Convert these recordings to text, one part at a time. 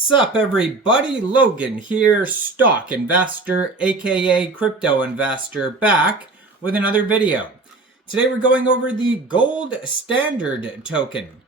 Sup everybody, Logan here, stock investor aka crypto investor, back with another video. Today we're going over the gold standard token.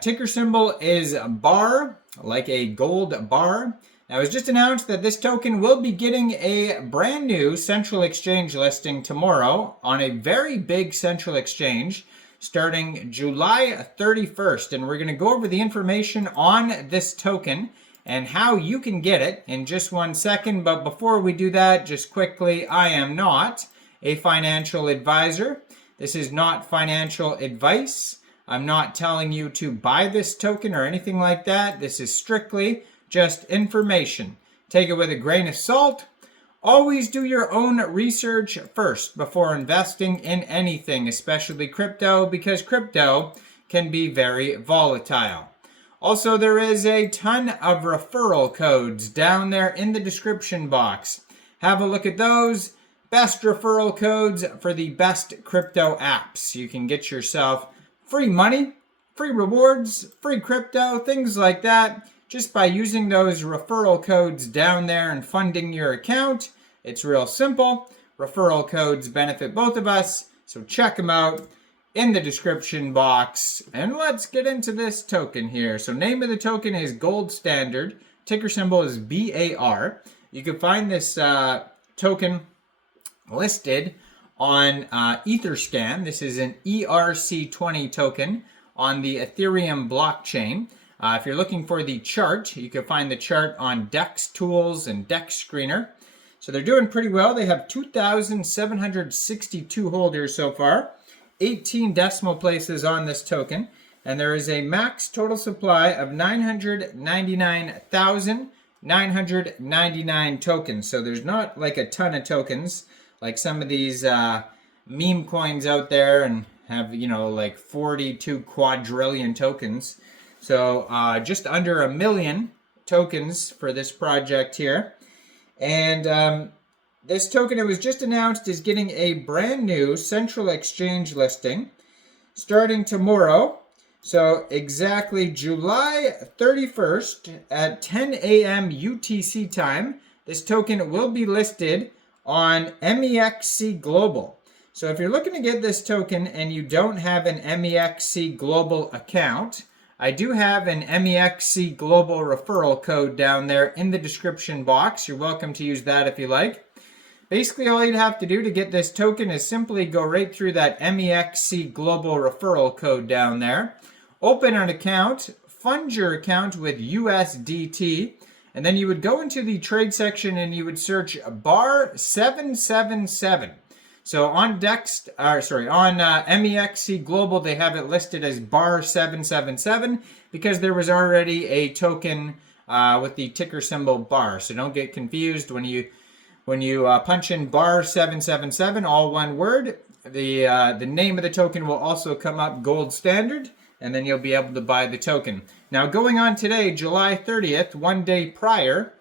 Ticker symbol is BAR, like a gold bar. Now it was just announced that this token will be getting a brand new central exchange listing tomorrow on a very big central exchange starting July 31st, and we're going to go over the information on this token and how you can get it in just 1 second. But before we do that, just quickly, I am not a financial advisor. This is not financial advice. I'm not telling you to buy this token or anything like that. This is strictly just information. Take it with a grain of salt. Always do your own research first before investing in anything, especially crypto, because crypto can be very volatile. Also, there is a ton of referral codes down there in the description box. Have a look at those. Best referral codes for the best crypto apps. You can get yourself free money, free rewards, free crypto, things like that, just by using those referral codes down there and funding your account. It's real simple. Referral codes benefit both of us, so check them out in the description box. And let's get into this token here. So name of the token is Gold Standard. Ticker symbol is BAR. You can find this token listed on Etherscan. This is an ERC20 token on the Ethereum blockchain. If you're looking for the chart, you can find the chart on DEX Tools and DEX Screener. So they're doing pretty well. They have 2,762 holders so far. 18 decimal places on this token, and there is a max total supply of 999,999 tokens. So there's not like a ton of tokens like some of these meme coins out there and have, you know, like 42 quadrillion tokens. So just under 1 million tokens for this project here. And this token, it was just announced, is getting a brand new central exchange listing starting tomorrow. So exactly July 31st at 10 a.m. UTC time, this token will be listed on Mexc Global. So if you're looking to get this token and you don't have an Mexc Global account, I do have an Mexc Global referral code down there in the description box. You're welcome to use that if you like. Basically, all you'd have to do to get this token is simply go right through that Mexc Global referral code down there. Open an account, fund your account with USDT, and then you would go into the trade section and you would search BAR777. So on Mexc Global, they have it listed as BAR777 because there was already a token with the ticker symbol BAR. So don't get confused when you punch in BAR777, all one word. The name of the token will also come up, Gold Standard, and then you'll be able to buy the token. Now, going on today, July 30th, 1 day prior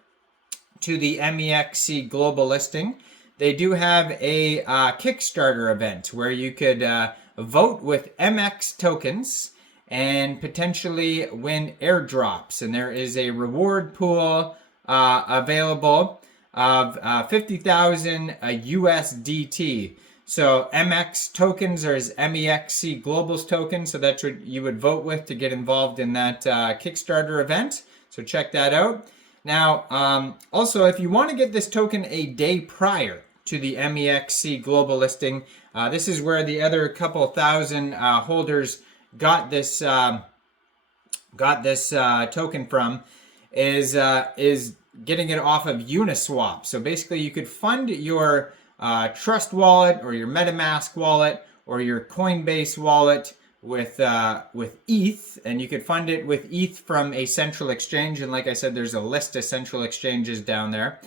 to the Mexc Global listing, they do have a Kickstarter event where you could vote with MX tokens and potentially win airdrops. And there is a reward pool available of 50,000 USDT. So MX tokens are Mexc Global's token, so that's what you would vote with to get involved in that Kickstarter event. So check that out. Now, also, if you want to get this token a day prior to the Mexc Global listing, this is where the other couple thousand holders got this token from, is getting it off of Uniswap. So basically, you could fund your Trust wallet or your MetaMask wallet or your Coinbase wallet with ETH, and you could fund it with ETH from a central exchange. And like I said, there's a list of central exchanges down there.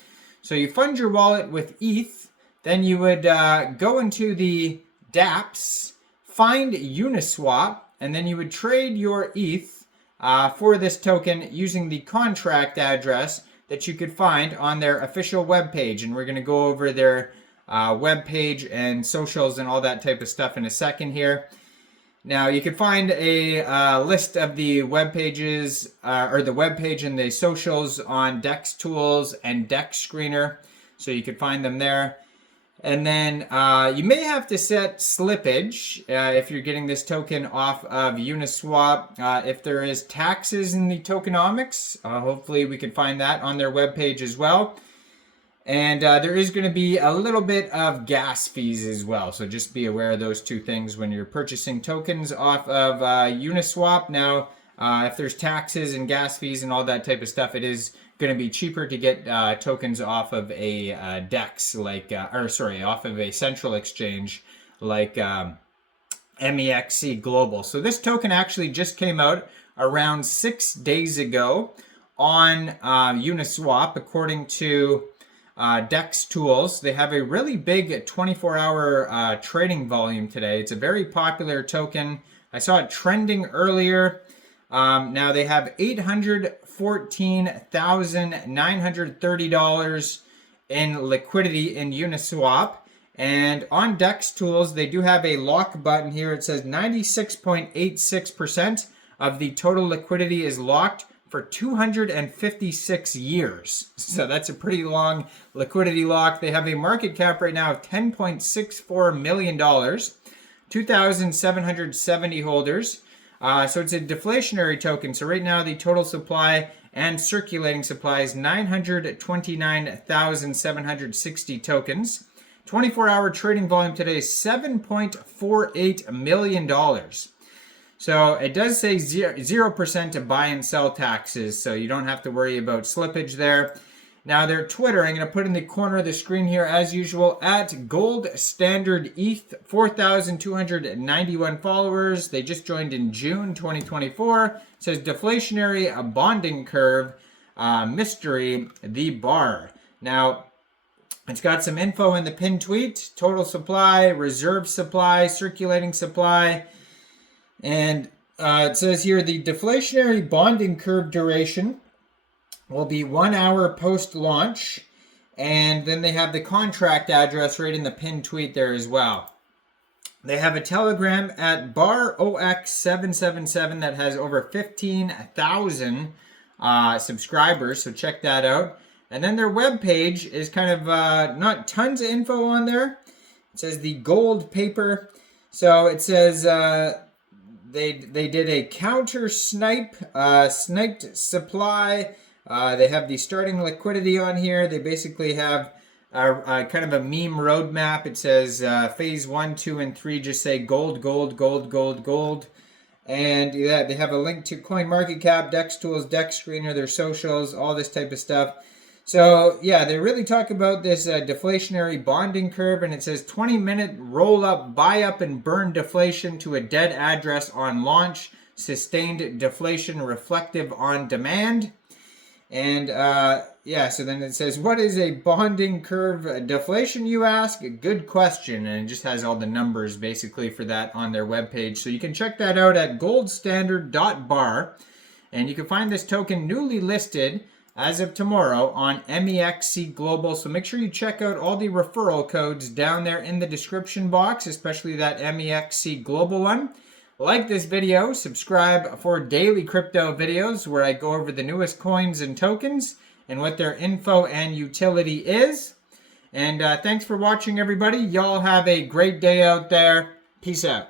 So you fund your wallet with ETH, then you would go into the dApps, find Uniswap, and then you would trade your ETH for this token using the contract address that you could find on their official webpage. And we're going to go over their webpage and socials and all that type of stuff in a second here. Now you can find a list of the web pages or the web page and the socials on DEX Tools and DEX Screener, so you can find them there. And then you may have to set slippage if you're getting this token off of Uniswap. If there is taxes in the tokenomics, hopefully we can find that on their webpage as well. And there is going to be a little bit of gas fees as well. So just be aware of those two things when you're purchasing tokens off of Uniswap. Now, if there's taxes and gas fees and all that type of stuff, it is going to be cheaper to get tokens off of a DEX, like, off of a central exchange like Mexc Global. So this token actually just came out around 6 days ago on Uniswap, according to DEX Tools. They have a really big 24-hour trading volume today. It's a very popular token. I saw it trending earlier. Now they have $814,930 in liquidity in Uniswap. And on DEX Tools, they do have a lock button here. It says 96.86% of the total liquidity is locked for 256 years. So that's a pretty long liquidity lock. They have a market cap right now of $10.64 million, 2,770 holders. So it's a deflationary token. So right now the total supply and circulating supply is 929,760 tokens. 24-hour trading volume today is $7.48 million. So it does say 0% to buy and sell taxes, so you don't have to worry about slippage there. Now their Twitter, I'm going to put in the corner of the screen here as usual, at Gold Standard ETH, 4,291 followers. They just joined in June 2024. It says deflationary bonding curve, mystery, the bar. Now, it's got some info in the pinned tweet: total supply, reserve supply, circulating supply. And it says here the deflationary bonding curve duration will be 1 hour post-launch. And then they have the contract address right in the pinned tweet there as well. They have a Telegram at BAR777 that has over 15,000 subscribers, so check that out. And then their webpage is kind of not tons of info on there. It says the gold paper. So it says they did a counter sniped supply. They have the starting liquidity on here. They basically have a kind of a meme roadmap. It says phase 1, 2, and 3 just say gold, gold, gold, gold, gold. And yeah, they have a link to CoinMarketCap, DEX Tools, DEX Screener, their socials, all this type of stuff. So yeah, they really talk about this deflationary bonding curve, and it says 20-minute roll-up, buy-up, and burn deflation to a dead address on launch, sustained deflation reflective on demand. And yeah, so then it says, what is a bonding curve deflation, you ask? Good question. And it just has all the numbers basically for that on their webpage. So you can check that out at goldstandard.bar. And you can find this token newly listed as of tomorrow on Mexc Global. So make sure you check out all the referral codes down there in the description box, especially that Mexc Global one. Like this video, subscribe for daily crypto videos where I go over the newest coins and tokens and what their info and utility is. And thanks for watching, everybody. Y'all have a great day out there. Peace out.